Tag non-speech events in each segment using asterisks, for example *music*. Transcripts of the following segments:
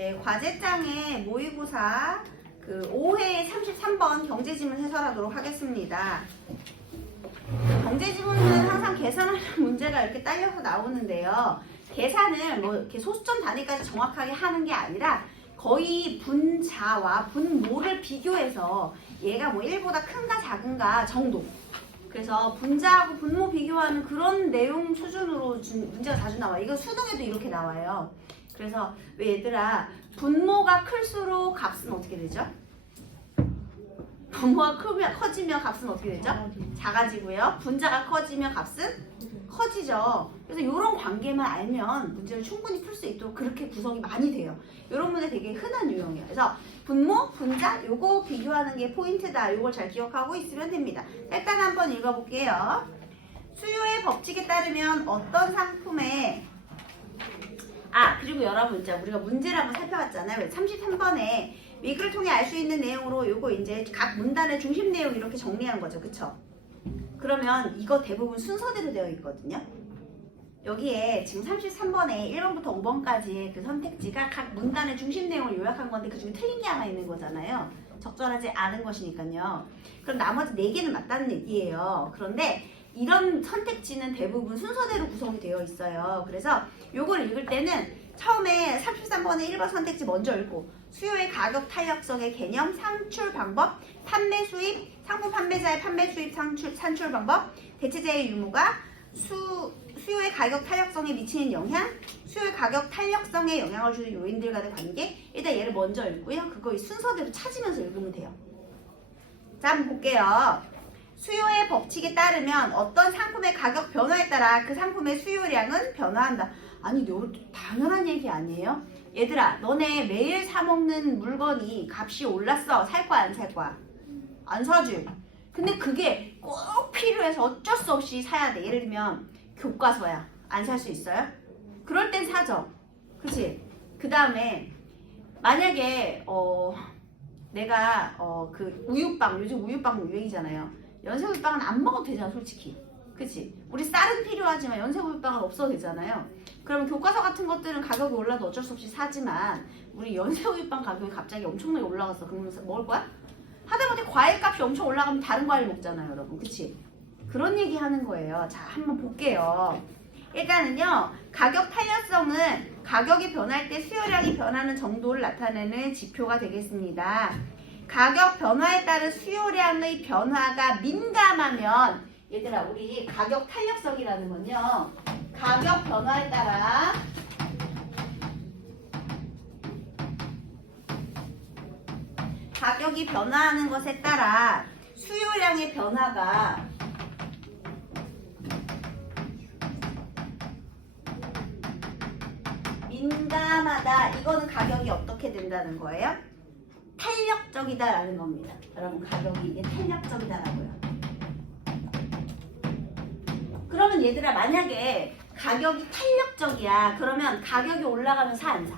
네, 과제장의 모의고사 그 5회 33번 경제지문 해설하도록 하겠습니다. 경제지문은 항상 계산하는 *laughs* 문제가 이렇게 딸려서 나오는데요. 계산을 뭐 이렇게 소수점 단위까지 정확하게 하는 게 아니라 거의 분자와 분모를 비교해서 얘가 뭐 1보다 큰가 작은가 정도. 그래서 분자하고 분모 비교하는 그런 내용 수준으로 준- 문제가 자주 나와요. 이거 수능에도 이렇게 나와요. 그래서 왜 얘들아 분모가 클수록 값은 어떻게 되죠? 분모가 크면 커지면 값은 어떻게 되죠? 작아지고요. 분자가 커지면 값은 커지죠. 그래서 이런 관계만 알면 문제를 충분히 풀 수 있도록 그렇게 구성이 많이 돼요. 이런 문제 되게 흔한 유형이에요. 그래서 분모, 분자 요거 비교하는 게 포인트다. 요걸 잘 기억하고 있으면 됩니다. 일단 한번 읽어볼게요. 수요의 법칙에 따르면 어떤 상품에 아 그리고 여러분 이제 우리가 문제를 한번 살펴봤잖아요. 33번에 위글을 통해 알 수 있는 내용으로 요거 이제 각 문단의 중심 내용 이렇게 정리한 거죠. 그쵸? 그러면 이거 대부분 순서대로 되어 있거든요. 여기에 지금 33번에 1번부터 5번까지의 그 선택지가 각 문단의 중심 내용을 요약한 건데 그 중에 틀린 게 하나 있는 거잖아요. 적절하지 않은 것이니까요. 그럼 나머지 4개는 맞다는 얘기예요. 그런데 이런 선택지는 대부분 순서대로 구성이 되어 있어요. 그래서 요걸 읽을 때는 처음에 33번의 1번 선택지 먼저 읽고 수요의 가격 탄력성의 개념, 상출 방법, 판매 수입, 상품 판매자의 판매 수입 상출, 산출 방법, 대체재의 유무가 수, 수요의 가격 탄력성에 미치는 영향, 수요의 가격 탄력성에 영향을 주는 요인들 간의 관계 일단 얘를 먼저 읽고요. 그거 이 순서대로 찾으면서 읽으면 돼요. 자, 한번 볼게요. 수요의 법칙에 따르면 어떤 상품의 가격 변화에 따라 그 상품의 수요량은 변화한다. 아니, 너 당연한 얘기 아니에요? 얘들아, 너네 매일 사 먹는 물건이 값이 올랐어. 살 거야, 안 살 거야? 안 사지. 근데 그게 꼭 필요해서 어쩔 수 없이 사야 돼. 예를 들면 교과서야. 안 살 수 있어요? 그럴 땐 사죠. 그치? 그 다음에 만약에 어 내가 어 그 우유빵 요즘 우유빵 유행이잖아요. 연세우유빵은 안 먹어도 되잖아, 솔직히. 그치? 우리 쌀은 필요하지만 연세우유빵은 없어도 되잖아요. 그러면 교과서 같은 것들은 가격이 올라도 어쩔 수 없이 사지만 우리 연세우유빵 가격이 갑자기 엄청나게 올라갔어. 그러면 사- 먹을 거야? 하다못해 과일값이 엄청 올라가면 다른 과일 먹잖아요, 여러분. 그치? 그런 얘기 하는 거예요. 자, 한번 볼게요. 일단은요, 가격 탄력성은 가격이 변할 때 수요량이 변하는 정도를 나타내는 지표가 되겠습니다. 가격 변화에 따른 수요량의 변화가 민감하면, 얘들아, 우리 가격 탄력성이라는 건요, 가격 변화에 따라 가격이 변화하는 것에 따라 수요량의 변화가 민감하다. 이거는 가격이 어떻게 된다는 거예요? 탄력적이다라는 겁니다. 여러분 가격이 이게 탄력적이다라고요. 그러면 얘들아 만약에 가격이 탄력적이야. 그러면 가격이 올라가면 사 안 사?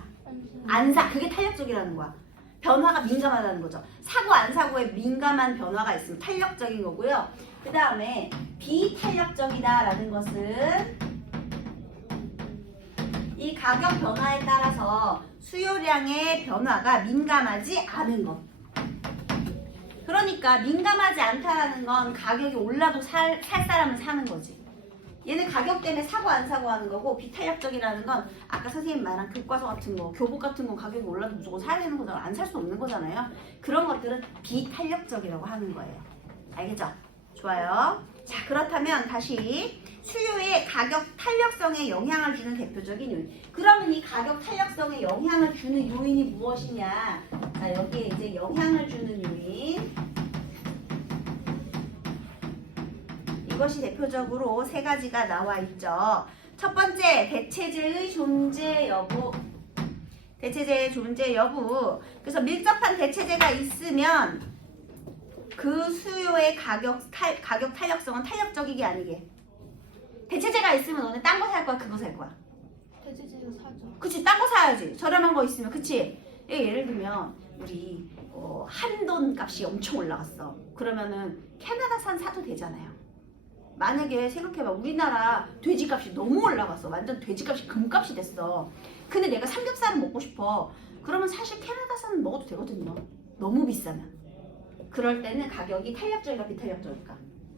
안 사. 그게 탄력적이라는 거야. 변화가 민감하다는 거죠. 사고 안 사고에 민감한 변화가 있으면 탄력적인 거고요. 그 다음에 비탄력적이다라는 것은 이 가격 변화에 따라서 수요량의 변화가 민감하지 않은 것. 그러니까 민감하지 않다라는 건 가격이 올라도 살, 살 사람은 사는 거지. 얘는 가격 때문에 사고 안 사고 하는 거고 비탄력적이라는 건 아까 선생님 말한 교과서 같은 거, 교복 같은 거 가격이 올라도 무조건 사야 되는 거잖아. 안 살 수 없는 거잖아요. 그런 것들은 비탄력적이라고 하는 거예요. 알겠죠? 좋아요. 자, 그렇다면 다시 수요의 가격 탄력성에 영향을 주는 대표적인 요인. 그러면 이 가격 탄력성에 영향을 주는 요인이 무엇이냐? 자, 여기에 이제 영향을 주는 요인. 이것이 대표적으로 세 가지가 나와 있죠. 첫 번째, 대체제의 존재 여부. 대체제의 존재 여부. 그래서 밀접한 대체제가 있으면 그 수요의 가격 탈, 가격 탄력성은 탄력적이게 아니게. 대체제가 있으면 너네 딴 거 살 거야, 그거 살 거야. 대체제가 사죠. 그치, 딴 거 사야지. 저렴한 거 있으면, 그치? 예, 예를 들면 우리 어, 한돈 값이 엄청 올라갔어. 그러면은 캐나다산 사도 되잖아요. 만약에 생각해봐, 우리나라 돼지값이 너무 올라갔어. 완전 돼지값이 금값이 됐어. 근데 내가 삼겹살을 먹고 싶어. 그러면 사실 캐나다산은 먹어도 되거든요. 너무 비싸면. 그럴 때는 가격이 탄력적일까 비탄력적일까?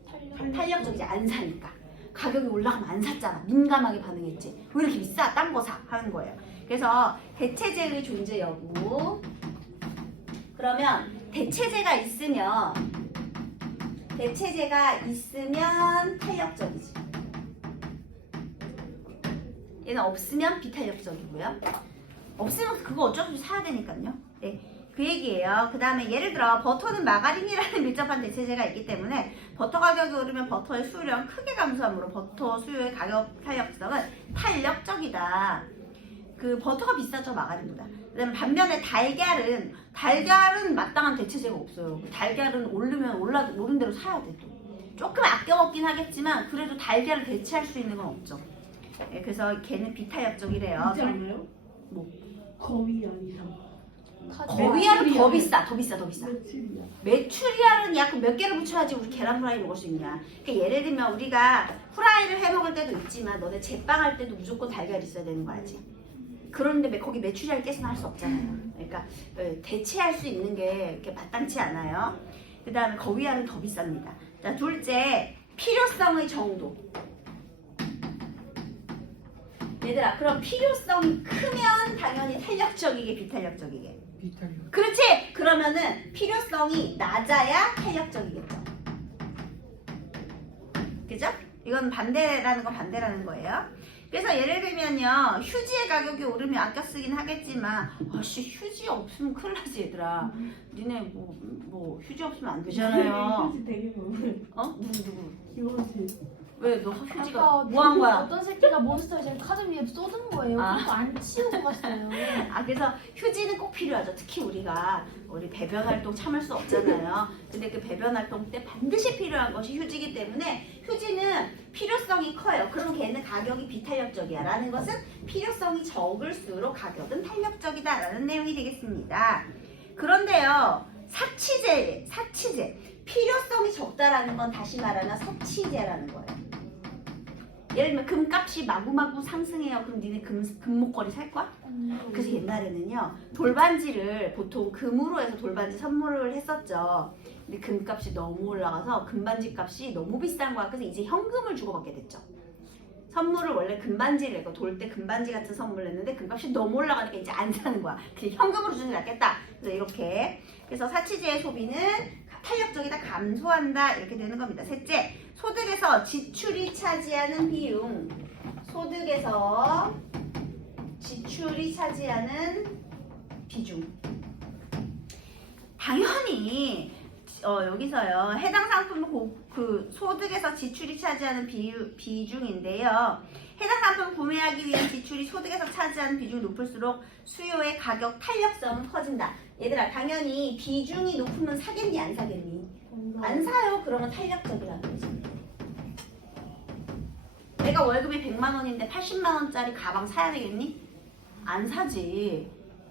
탄력. 탄력적이지 안 사니까. 가격이 올라가면 안 샀잖아. 민감하게 반응했지. 왜 이렇게 비싸? 딴 거 사. 하는 거예요. 그래서 대체제의 존재 여부. 그러면 대체제가 있으면 대체제가 있으면 탄력적이지. 얘는 없으면 비탄력적이고요. 없으면 그거 어쩔 수 없이 사야 되니까요. 네, 그 얘기예요. 그 다음에 예를 들어 버터는 마가린이라는 *laughs* 밀접한 대체제가 있기 때문에 버터 가격이 오르면 버터의 수요량 크게 감소하므로 버터 수요의 가격 탄력성은 탄력적이다. 그 버터가 비싸죠 마가린보다. 그다음에 반면에 달걀은 달걀은 마땅한 대체제가 없어요. 달걀은 오르면 올라 오른 대로 사야 돼 또. 조금 아껴 먹긴 하겠지만 그래도 달걀을 대체할 수 있는 건 없죠. 예, 그래서 걔는 비탄력적이래요. 있지 않나요? 뭐? 거위 아니상 거위알은 더 메추리알. 비싸, 더 비싸, 더 비싸. 메추리알은 약몇 개를 붙여야지 우리 계란 프라이 먹을 수 있냐. 그러니까 예를 들면 우리가 프라이를 해 먹을 때도 있지만 너네 제빵 할 때도 무조건 달걀 있어야 되는 거 알지? 그런데 매- 거기 메추리알 깨서는 할 수 없잖아요. 그러니까 어, 대체할 수 있는 게 이렇게 마땅치 않아요. 그 다음에 거위알은 더 비쌉니다. 자, 둘째, 필요성의 정도. 얘들아, 그럼 필요성이 크면 당연히 탄력적이게 비탄력적이게. 비타민 그렇지? 그러면은 필요성이 낮아야 탄력적이겠죠. 그죠? 이건 반대라는 건 반대라는 거예요. 그래서 예를 들면요, 휴지의 가격이 오르면 아껴 쓰긴 하겠지만, 아씨 휴지 없으면 큰일 나지 얘들아. 니네 뭐, 뭐 휴지 없으면 안 *laughs* 되잖아요. 휴지 되게 많아요 어? 누구 누구? 기원실 왜너 휴지가 아까 뭐 한 거야? 어떤 새끼가 몬스터 제 카드 위에 쏟은 거예요. 아. 그래서 안 치우고 갔어요. *laughs* 아 그래서 휴지는 꼭 필요하죠. 특히 우리가 우리 배변 활동 참을 수 없잖아요. 근데 그 배변 활동 때 반드시 필요한 것이 휴지이기 때문에 휴지는 필요성이 커요. 그럼 걔는 가격이 비탄력적이야라는 것은 필요성이 적을수록 가격은 탄력적이다라는 내용이 되겠습니다. 그런데요, 사치제, 사치제, 필요성이 적다라는 건 다시 말하면 사치제라는 거예요. 예를 들면 금값이 마구마구 상승해요. 그럼 니네 금, 금목걸이 살 거야? 그래서 옛날에는요 돌반지를 보통 금으로 해서 돌반지 선물을 했었죠. 근데 금값이 너무 올라가서 금반지 값이 너무 비싼 거야. 그래서 이제 현금을 주고받게 됐죠. 선물을 원래 금반지를 했고 돌 때 금반지 같은 선물을 했는데 금값이 너무 올라가니까 이제 안 사는 거야. 그냥 현금으로 주는 게 낫겠다. 그래서 이렇게 그래서 사치제의 소비는 탄력적이다 감소한다 이렇게 되는 겁니다. 셋째 소득에서 지출이 차지하는 비용 소득에서 지출이 차지하는 비중. 당연히 어, 여기서요 해당 상품 고, 그 소득에서 지출이 차지하는 비, 비중인데요. 해당 상품 구매하기 위한 지출이 소득에서 차지하는 비중이 높을수록 수요의 가격 탄력성은 커진다. 얘들아 당연히 비중이 높으면 사겠니 안 사겠니? 안 사요. 그러면 탄력적이라는 거지. 내가 월급이 100만 원인데 80만 원짜리 가방 사야 되겠니? 안 사지.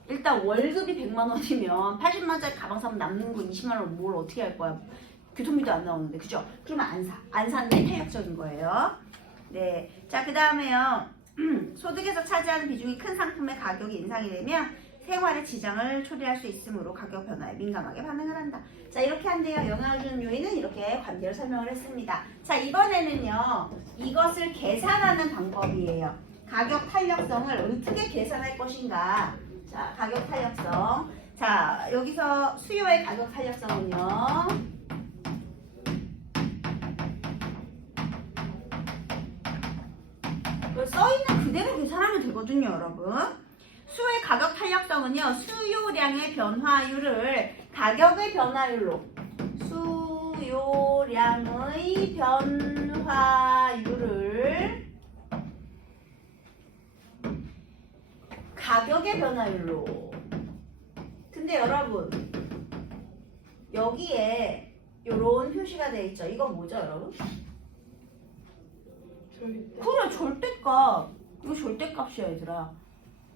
일단 월급이 100만 원이면 80만 원짜리 가방 사면 남는 거 20만 원 뭘 어떻게 할 거야? 교통비도 안 나오는데 그죠? 그러면 안 사. 안 사는 게 탄력적인 거예요. 네. 자, 그 다음에요. *clears throat* 소득에서 차지하는 비중이 큰 상품의 가격이 인상이 되면 생활에 지장을 초래할 수 있으므로 가격 변화에 민감하게 반응을 한다. 자, 이렇게 한대요. 영향을 주는 요인은 이렇게 관계로 설명을 했습니다. 자, 이번에는요. 이것을 계산하는 방법이에요. 가격 탄력성을 어떻게 계산할 것인가. 자, 가격 탄력성. 자, 여기서 수요의 가격 탄력성은요. 되거든요, 여러분. 수요의 가격 탄력성은요, 수요량의 변화율을 가격의 변화율로, 수요량의 변화율을 가격의 변화율로. 근데 여러분, 여기에 요런 표시가 돼 있죠. 이거 뭐죠, 여러분? 절대 그래 절대값 이거 절대값이야 얘들아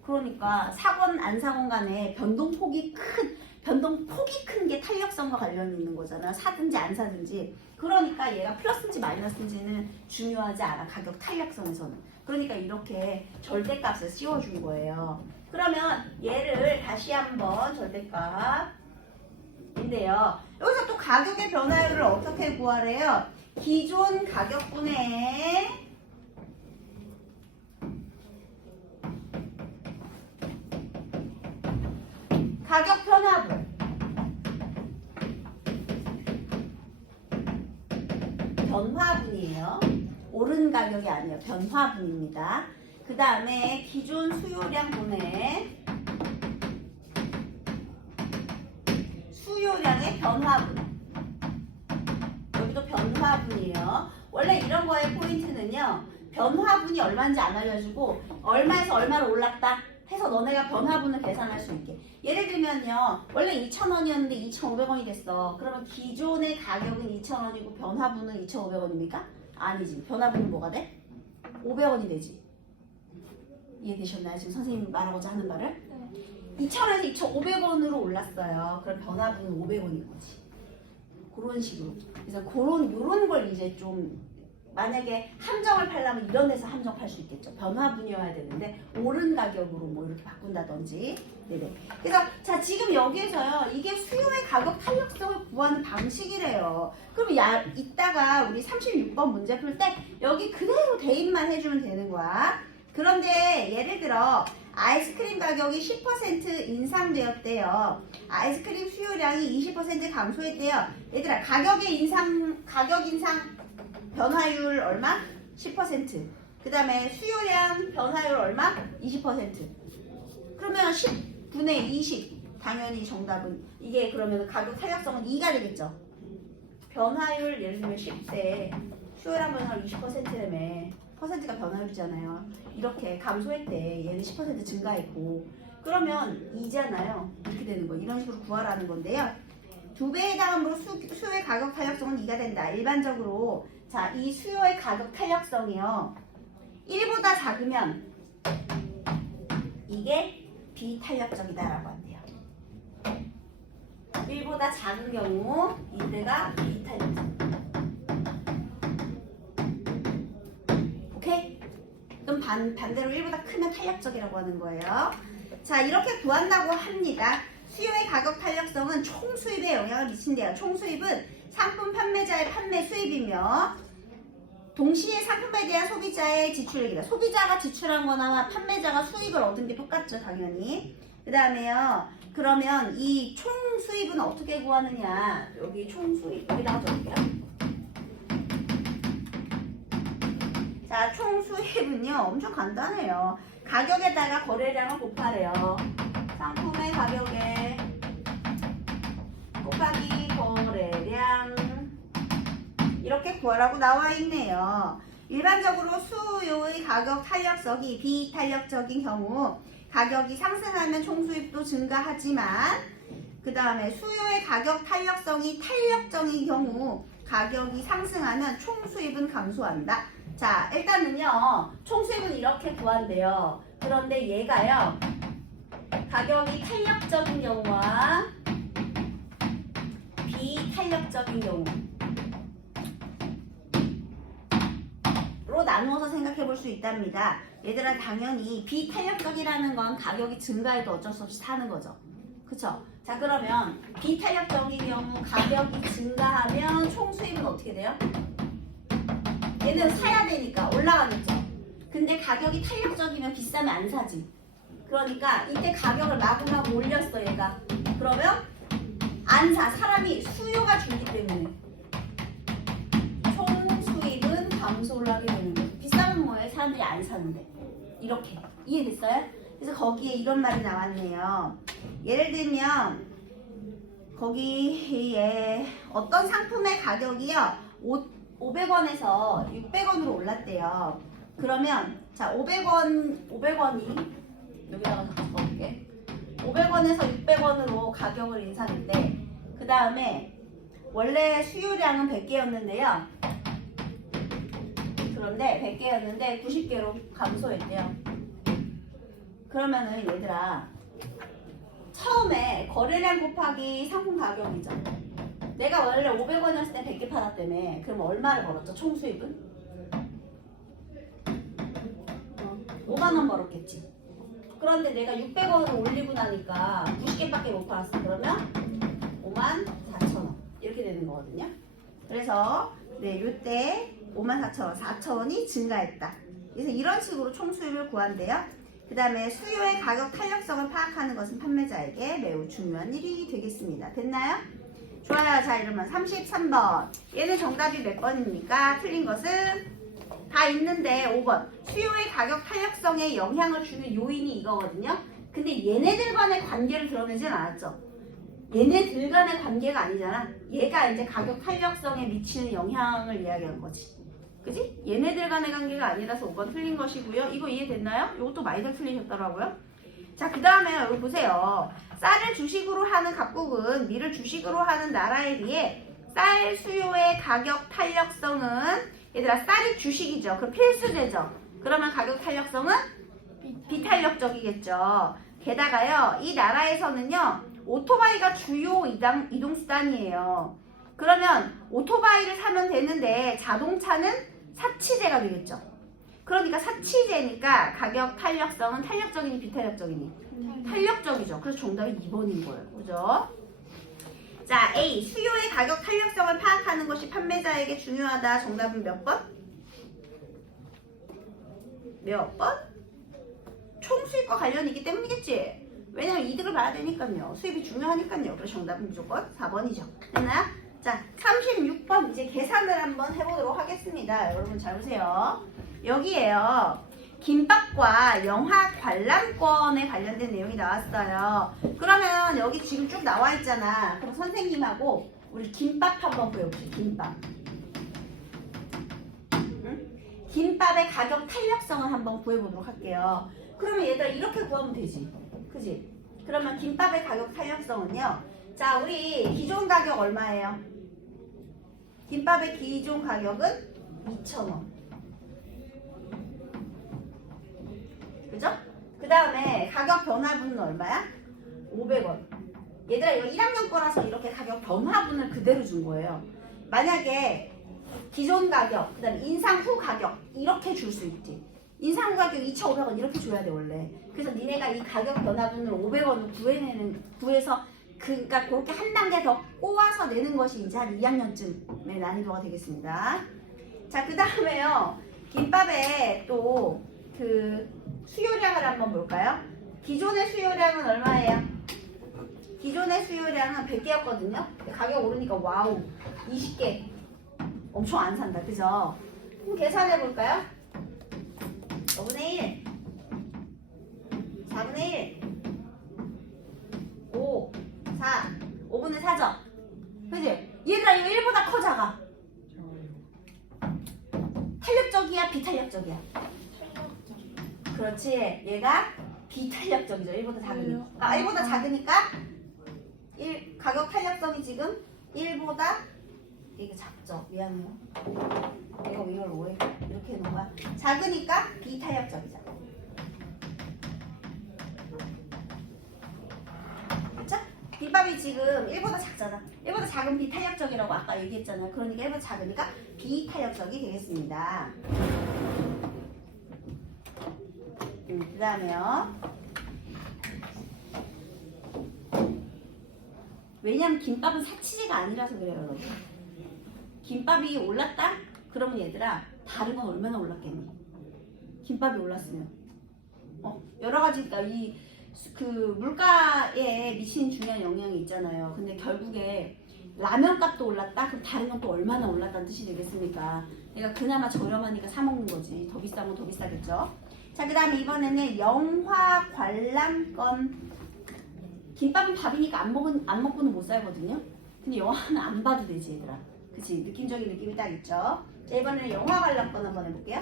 그러니까 사건 안 사건 간에 변동폭이 큰 변동 폭이 큰 게 탄력성과 관련이 있는 거잖아. 사든지 안 사든지. 그러니까 얘가 플러스인지 마이너스인지는 중요하지 않아. 가격 탄력성에서는. 그러니까 이렇게 절대값을 씌워준 거예요. 그러면 얘를 다시 한번 절대값인데요. 여기서 또 가격의 변화율을 어떻게 구하래요? 기존 가격분의 가격 변화분 변화분이에요. 오른 가격이 아니에요. 변화분입니다. 그 다음에 기존 수요량 분의 수요량의 변화분. 여기도 변화분이에요. 원래 이런 거의 포인트는요. 변화분이 얼마인지 안 알려주고 얼마에서 얼마로 올랐다 해서 너네가 변화분을 계산할 수 있게. 예를 들면요. 원래 2,000원이었는데 2,500원이 됐어. 그러면 기존의 가격은 2,000원이고 변화분은 2,500원입니까? 아니지. 변화분은 뭐가 돼? 500원이 되지. 이해되셨나요? 지금 선생님이 말하고자 하는 말을? 네. 2,000원에서 2,500원으로 올랐어요. 그럼 변화분은 500원인 거지. 그런 식으로. 그래서 그런 요런 걸 이제 좀 만약에 함정을 팔려면 이런 데서 함정 팔 수 있겠죠. 변화분이어야 되는데 오른 가격으로 뭐 이렇게 바꾼다든지. 네네. 그래서 자 지금 여기에서요 이게 수요의 가격 탄력성을 구하는 방식이래요. 그럼 야 이따가 우리 36번 문제 풀 때 여기 그대로 대입만 해주면 되는 거야. 그런데 예를 들어 아이스크림 가격이 10% 인상되었대요. 아이스크림 수요량이 20% 감소했대요. 얘들아 가격의 인상 가격 인상 변화율 얼마? 10%. 그 다음에 수요량 변화율 얼마? 20%. 그러면 10분의 20. 당연히 정답은 이게 그러면 가격 탄력성은 2가 되겠죠. 변화율 예를 들면 10대 수요량 변화율 20%라며 퍼센트가 변화율이잖아요. 이렇게 감소했대 얘는 10% 증가했고 그러면 2잖아요. 이렇게 되는 거 이런 식으로 구하라는 건데요. 두 배에 해당함으로 수, 수요의 가격 탄력성은 2가 된다. 일반적으로 자, 이 수요의 가격 탄력성이요. 1보다 작으면 이게 비탄력적이다라고 한대요. 1보다 작은 경우 이때가 비탄력적. 오케이? 그럼 반, 반대로 1보다 크면 탄력적이라고 하는 거예요. 자, 이렇게 구한다고 합니다. 수요의 가격 탄력성은 총 수입에 영향을 미친대요. 총 수입은 상품 판매자의 판매 수입이며 동시에 상품에 대한 소비자의 지출액이다. 소비자가 지출한 거나 판매자가 수익을 얻은 게 똑같죠, 당연히. 그 다음에요. 그러면 이 총 수입은 어떻게 구하느냐? 여기 총 수입 여기다가 적을게요. 자, 총 수입은요, 엄청 간단해요. 가격에다가 거래량을 곱하래요. 상품의 가격에 곱하기 거래량 이렇게 구하라고 나와 있네요. 일반적으로 수요의 가격 탄력성이 비탄력적인 경우 가격이 상승하면 총수입도 증가하지만 그 다음에 수요의 가격 탄력성이 탄력적인 경우 가격이 상승하면 총수입은 감소한다. 자 일단은요 총수입은 이렇게 구한대요. 그런데 얘가요 가격이 탄력적인 경우와 비탄력적인 경우 로 나누어서 생각해 볼 수 있답니다. 얘들아 당연히 비탄력적이라는 건 가격이 증가해도 어쩔 수 없이 사는 거죠. 그쵸? 자 그러면 비탄력적인 경우 가격이 증가하면 총 수입은 어떻게 돼요? 얘는 사야 되니까 올라가겠죠. 근데 가격이 탄력적이면 비싸면 안 사지. 그러니까 이때 가격을 마구마구 올렸어 얘가. 그러면 안 사. 사람이 수요가 줄기 때문에. 총 수입은 감소를 하게 뭐예요? 사람들이 안 사는데. 이렇게. 이해됐어요? 그래서 거기에 이런 말이 나왔네요. 예를 들면 거기에 어떤 상품의 가격이요. 500원에서 600원으로 올랐대요. 그러면 자 500원 500원이 여기다가 적어볼게. 500원에서 600원으로 가격을 인상했대. 그 다음에 원래 수요량은 100개였는데요. 그런데 100개였는데 90개로 감소했대요. 그러면은 얘들아 처음에 거래량 곱하기 상품 가격이죠. 내가 원래 500원이었을 때 100개 팔았다며. 그럼 얼마를 벌었죠? 총 수입은? 5만 원 벌었겠지. 그런데 내가 600원을 올리고 나니까 90개밖에 못 팔았어. 그러면 5만 4천 원 이렇게 되는 거거든요. 그래서 네, 요때 5만 4천 원, 4천 원이 증가했다. 그래서 이런 식으로 총 수입을 구한대요. 그 다음에 수요의 가격 탄력성을 파악하는 것은 판매자에게 매우 중요한 일이 되겠습니다. 됐나요? 좋아요. 자, 이러면 33번. 얘는 정답이 몇 번입니까? 틀린 것은 다 있는데 5번. 수요의 가격 탄력성에 영향을 주는 요인이 이거거든요. 근데 얘네들 간의 관계를 드러내진 않았죠. 얘네들 간의 관계가 아니잖아. 얘가 이제 가격 탄력성에 미치는 영향을 이야기한 거지. 그지? 얘네들 간의 관계가 아니라서 5번 틀린 것이고요. 이거 이해됐나요? 이것도 많이들 틀리셨더라고요. 자, 그 다음에 여기 보세요. 쌀을 주식으로 하는 각국은 밀을 주식으로 하는 나라에 비해 쌀 수요의 가격 탄력성은 얘들아 쌀이 주식이죠. 그럼 필수제죠. 그러면 가격 탄력성은 비탄력적이겠죠. 게다가요, 이 나라에서는요, 오토바이가 주요 이당, 이동수단이에요. 그러면 오토바이를 사면 되는데 자동차는 사치제가 되겠죠. 그러니까 사치제니까 가격 탄력성은 탄력적이니 비탄력적이니? 탄력적이죠. 그래서 정답이 2번인 거예요. 그죠? 자, A. 수요의 가격 탄력성을 파악하는 것이 판매자에게 중요하다. 정답은 몇 번? 몇 번? 총 수입과 관련이 있기 때문이겠지. 왜냐면 이득을 봐야 되니까요. 수입이 중요하니까요. 그래서 정답은 무조건 4번이죠. 됐나요? 자, 36번 이제 계산을 한번 해보도록 하겠습니다. 여러분 잘 보세요. 여기에요. 김밥과 영화 관람권에 관련된 내용이 나왔어요. 그러면 여기 지금 쭉 나와 있잖아. 그럼 선생님하고 우리 김밥 한번 배워볼게요. 김밥. 응? 김밥의 가격 탄력성을 한번 구해보도록 할게요. 그러면 얘들아 이렇게 구하면 되지. 그지? 그러면 김밥의 가격 탄력성은요. 자, 우리 기존 가격 얼마예요? 김밥의 기존 가격은 2,000원. 그죠? 그 다음에 가격 변화분은 얼마야? 500원. 얘들아 이거 1학년 거라서 이렇게 가격 변화분을 그대로 준 거예요. 만약에 기존 가격, 그 다음에 인상 후 가격 이렇게 줄 수 있지. 인상 후 가격 2,500원 이렇게 줘야 돼 원래. 그래서 니네가 이 가격 변화분을 500원을 구해내는 구해서 그러니까 그렇게 한 단계 더 꼬아서 내는 것이 이제 한 2학년쯤의 난이도가 되겠습니다. 자, 그 다음에요. 김밥에 또 그 수요량을 한번 볼까요? 기존의 수요량은 얼마예요? 기존의 수요량은 100개였거든요. 가격 오르니까 와우 20개 엄청 안 산다, 그죠? 그럼 계산해 볼까요? 5분의 1 4분의 1 5 4 5분의 4죠? 그지? 얘들아 이거 1보다 커 작아 탄력적이야 비탄력적이야? 그렇지. 얘가 비탄력적이죠. 1보다 작으니까. 아 1보다 작으니까 1 가격 탄력성이 지금 1보다 이게 작죠. 미안해요. 내가 왜 이걸 뭐해? 이렇게 해놓은 거야? 작으니까 비탄력적이죠 그 쵸? 비밥이 지금 1보다 작잖아 1보다 작은 비탄력적이라고 아까 얘기했잖아요 그러니까 1보다 작으니까 비탄력적이 되겠습니다 음, 그 다음에요. 왜냐면 김밥은 사치제가 아니라서 그래요, 여러분. 김밥이 올랐다? 그러면 얘들아, 다른 건 얼마나 올랐겠니? 김밥이 올랐으면. 어, 여러 가지, 그러니까 이, 수- 그, 물가에 미치는 중요한 영향이 있잖아요. 근데 결국에 라면 값도 올랐다? 그럼 다른 건 또 얼마나 올랐다는 뜻이 되겠습니까? 얘가 그나마 저렴하니까 사먹는 거지. 더 비싼 건 더 비싸겠죠? 자, 그 다음에 이번에는 영화 관람권. 김밥은 밥이니까 안, 먹은, 안 먹고는 못 살거든요. 근데 영화는 안 봐도 되지, 얘들아. 그치? 느낌적인 느낌이 딱 있죠? 자, 이번에는 영화 관람권 한번 해볼게요.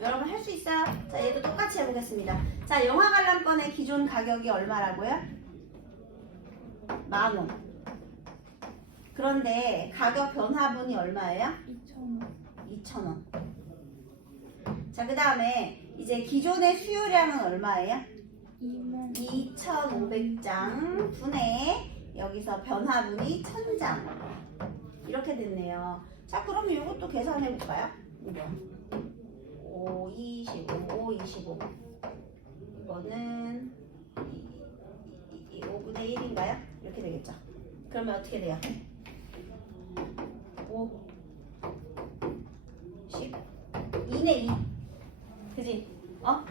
여러분 할 수 있어요? 자, 얘도 똑같이 해보겠습니다. 자, 영화 관람권의 기존 가격이 얼마라고요? 만 원. 그런데 가격 변화분이 얼마예요? 2,000원. 2,000원. 자, 자, 그 다음에 이제 기존의 수요량은 얼마예요? 2만 2,500장 분의 여기서 변화분이 1,000장 이렇게 됐네요. 자, 그럼 이것도 계산해 볼까요? 이거 5, 25, 5, 25 이거는 2, 5분의 1인가요? 이렇게 되겠죠. 그러면 어떻게 돼요? 5, 10, 2네 2 그지? 어?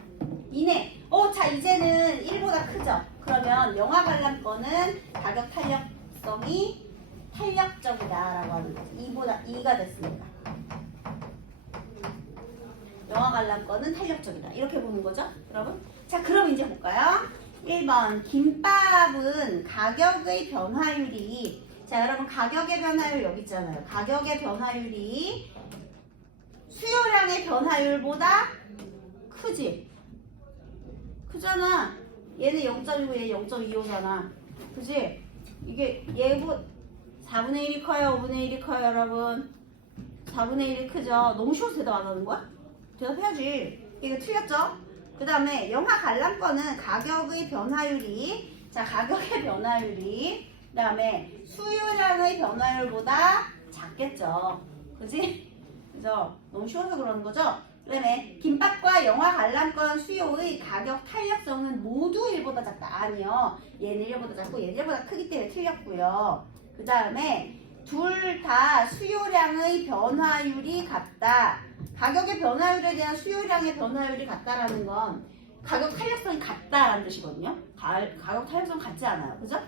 2네 어, 자 이제는 1보다 크죠? 그러면 영화 관람권은 가격 탄력성이 탄력적이다라고 하는 거죠. 2보다 2가 됐습니다. 영화 관람권은 탄력적이다. 이렇게 보는 거죠, 여러분? 자, 그럼 이제 볼까요? 1번 김밥은 가격의 변화율이 자, 여러분 가격의 변화율 여기 있잖아요. 가격의 변화율이 수요량의 변화율보다 크지? 크잖아. 얘는 0.25, 얘 0.25잖아. 그지? 이게 얘보 4분의 1이 커요, 5분의 1이 커요, 여러분. 4분의 1이 크죠? 너무 쉬워서 대답 안 하는 거야? 대답해야지. 이게 틀렸죠? 그 다음에 영화 관람권은 가격의 변화율이, 자, 가격의 *laughs* 변화율이, 그 다음에 수요량의 변화율보다 작겠죠. 그지? 그죠? 너무 쉬워서 그러는 거죠? 그 다음에 김밥과 영화 관람권 수요의 가격 탄력성은 모두 1보다 작다. 아니요. 얘는 1보다 작고 얘는 1보다 크기 때문에 틀렸고요. 그 다음에 둘 다 수요량의 변화율이 같다. 가격의 변화율에 대한 수요량의 변화율이 같다라는 건 가격 탄력성이 같다라는 뜻이거든요. 가, 가격 탄력성 같지 않아요. 그죠?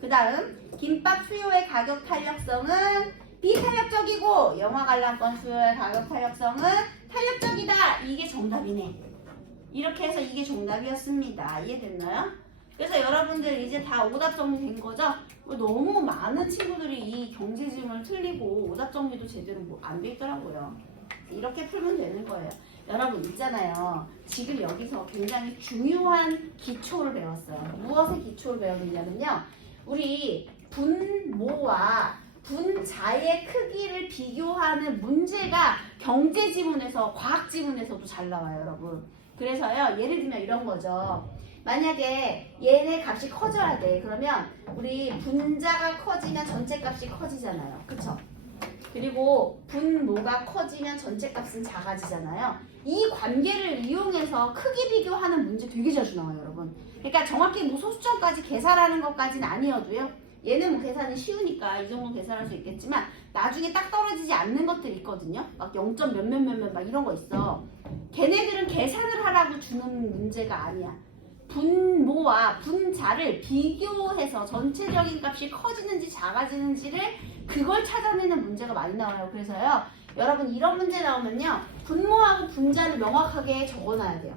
그 다음 김밥 수요의 가격 탄력성은 비탄력적이고 영화 관람권 수요의 가격 탄력성은 탄력적이다. 이게 정답이네. 이렇게 해서 이게 정답이었습니다. 이해됐나요? 그래서 여러분들 이제 다 오답 정리된 거죠? 너무 많은 친구들이 이 경제 지문을 틀리고 오답 정리도 제대로 뭐 안돼 있더라고요. 이렇게 풀면 되는 거예요. 여러분 있잖아요. 지금 여기서 굉장히 중요한 기초를 배웠어요. 무엇의 기초를 배웠느냐면요. 우리 분모와 분자의 크기를 비교하는 문제가 경제 지문에서 과학 지문에서도 잘 나와요, 여러분. 그래서요. 예를 들면 이런 거죠. 만약에 얘네 값이 커져야 돼. 그러면 우리 분자가 커지면 전체 값이 커지잖아요. 그쵸? 그리고 분모가 커지면 전체 값은 작아지잖아요. 이 관계를 이용해서 크기 비교하는 문제 되게 자주 나와요, 여러분. 그러니까 정확히 뭐 소수점까지 계산하는 것까지는 아니어도요. 얘는 뭐 계산이 쉬우니까 이 정도 계산할 수 있겠지만 나중에 딱 떨어지지 않는 것들이 있거든요. 막 0. 몇몇몇몇 막 이런 거 있어. 걔네들은 계산을 하라고 주는 문제가 아니야. 분모와 분자를 비교해서 전체적인 값이 커지는지 작아지는지를 그걸 찾아내는 문제가 많이 나와요. 그래서요, 여러분 이런 문제 나오면요, 분모하고 분자를 명확하게 적어놔야 돼요.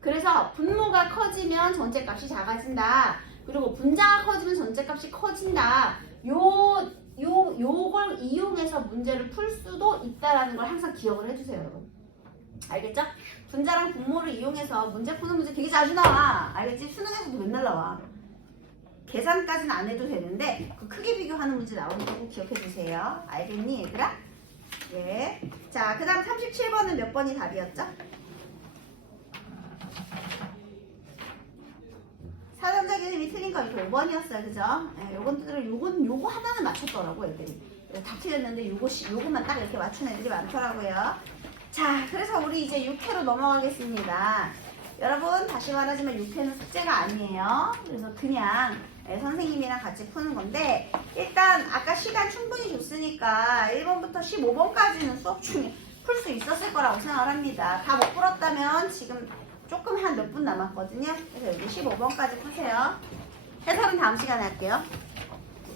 그래서 분모가 커지면 전체 값이 작아진다. 그리고 분자가 커지면 전체 값이 커진다. 요, 요, 요걸 이용해서 문제를 풀 수도 있다라는 걸 항상 기억을 해주세요, 여러분. 알겠죠? 분자랑 분모를 이용해서 문제 푸는 문제 되게 자주 나와. 알겠지? 수능에서도 맨날 나와. 계산까지는 안 해도 되는데 그 크기 비교하는 문제 나오는 거꼭 기억해 주세요. 알겠니, 얘들아? 예. 자, 그 다음 37번은 몇 번이 답이었죠? 사전자 개념이 틀린 거 이렇게 5번이었어요. 그죠? 예, 요건, 요건, 요거 하나는 맞췄더라고, 애들이. 다 틀렸는데 요거, 요것만 딱 이렇게 맞춘 애들이 많더라고요. 자, 그래서 우리 이제 6회로 넘어가겠습니다. 여러분, 다시 말하지만 6회는 숙제가 아니에요. 그래서 그냥 예, 선생님이랑 같이 푸는 건데, 일단 아까 시간 충분히 줬으니까 1번부터 15번까지는 수업 중에 풀 수 있었을 거라고 생각을 합니다. 다 못 풀었다면 지금 조금 한 몇 분 남았거든요. 그래서 여기 15번까지 푸세요. 해설은 다음 시간에 할게요.